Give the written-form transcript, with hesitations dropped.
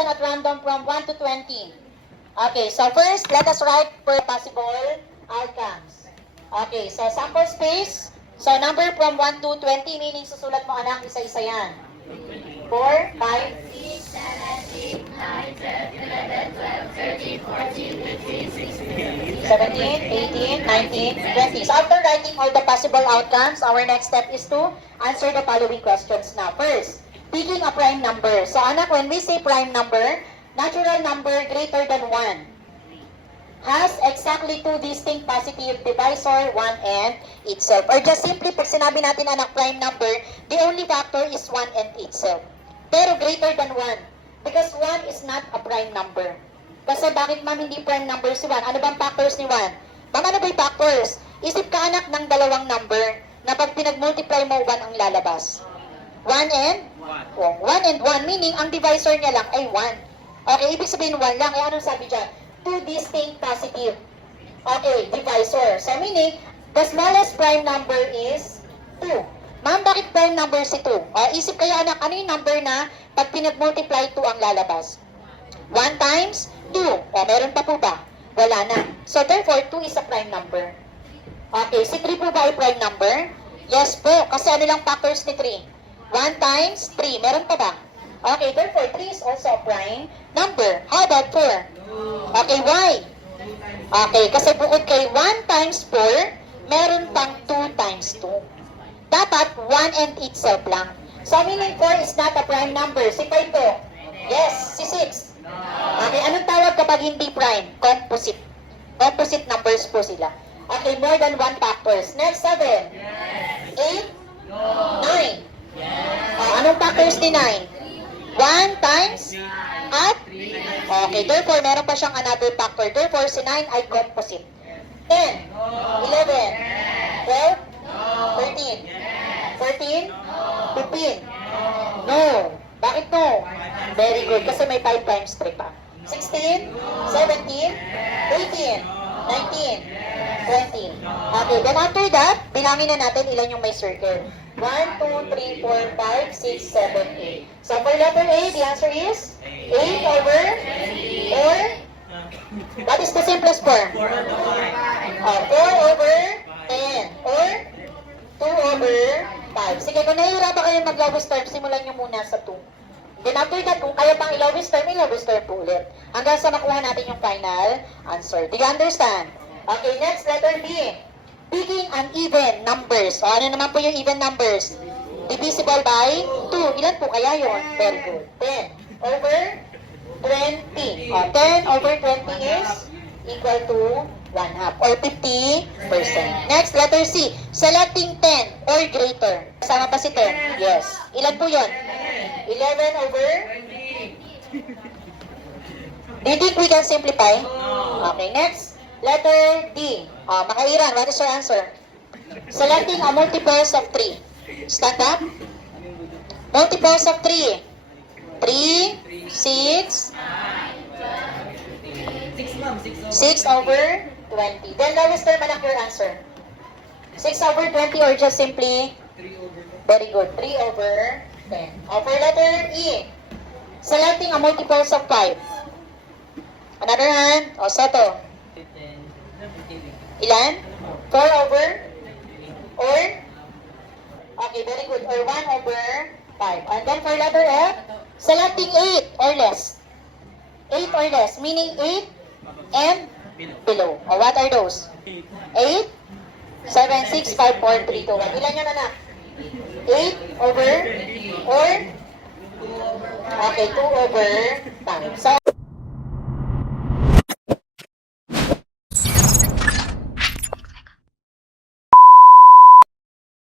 question at random from 1 to 20. Okay, so first, let us write per possible outcomes. Okay, so sample space. So number from 1 to 20, meaning susulat mo anak, isa-isa yan. 4, 5, 6, 7, 8, 9, 10, 11, 12, 13, 14, 15, 16, 17, 18, 19, 20. So after writing all the possible outcomes, our next step is to answer the following questions now. First, picking a prime number. So anak, when we say prime number, natural number greater than 1 has exactly two distinct positive divisor, 1 and itself. Or just simply, pag sinabi natin anak prime number, the only factor is 1 and itself. Pero greater than 1. Because 1 is not a prime number. Kasi bakit ma'am hindi prime number si 1? Ano bang factors ni 1? Ma'am, ano ba yung factors? Isip ka anak ng dalawang number na pag pinag-multiply mo, 1 ang lalabas. 1 and 1. 1 and 1, meaning ang divisor niya lang ay 1. Okay, ibig sabihin 1 lang. Eh, anong sabi dyan? Two distinct positive. Okay, divisor. So, meaning, the smallest prime number is 2. Ma'am, bakit prime number si 2? Isip kayo anak, ano yung number na pag pinag-multiply 2 ang lalabas? 1 times 2. Meron pa po ba? Wala na. So, therefore, 2 is a prime number. Okay, si 3 po ba ay prime number? Yes po. Kasi ano lang factors ni 3? 1 times 3. Meron pa ba? Okay, therefore, 3 is also a prime number. How about 4? Okay, why? Okay, kasi bukod kay 1 times 4, meron pang 2 times 2. Dapat 1 and itself lang. So, meaning 4 is not a prime number. Si 5 po? Yes. Si 6? Okay, anong tawag kapag hindi prime? Composite. Composite numbers po sila. Okay, more than 1 factors. Next, 7. 8? 9? Anong factors ni 9? 1 times at okay, therefore meron pa siyang another factor. Therefore si 9 ay composite. 10, 11, 12, 13, 14, 15. No. Bakit no? Very good. Kasi may 5 times 3 pa. 16, 17, 18, 19, 20. Okay, then after that, bilangin na natin ilan yung may circle. 1, 2, 3, 4, 5, 6, 7, 8. So for letter A, the answer is 8 over 4. What is the simplest form? 4 over 10 or 2 over 5. Sige, kung nahihirapan kayo mag-lowest term, simulan nyo muna sa 2. Then after that, kung kaya pang i-lowest term po ulit. Hanggang sa makuha natin yung final answer. Do you understand? Okay, next, letter B. Picking an even numbers. Ano naman po yung even numbers? Divisible by 2. Ilan po kaya yun? Very good. 10 over 20. 10 over 20 is equal to 1/2 or 50%. Next, letter C. Selecting 10 or greater. Kasama pa si 10? Yes. Ilan po yun? 11 over? Do you think we can simplify? Okay, next. Letter D. Makairan, what is your answer? Selecting a multiples of 3. Stand up. Multiples of 3. 3, 6, 6 over 20. Then lowest term anak your answer. 6 over 20 or just simply? Very good. 3 over 10. For letter E. Selecting a multiples of 5. Another hand. Soto. Ilan? 4 over? Or? Okay, very good. Or 1 over 5. And then for letter F, selecting 8 or less. 8 or less, meaning 8 and below. Or what are those? 8, 7, 6, 5, 4, 3, 2, 1. Ilan yun anak? 8 over? Or? Okay, 2 over 5. So,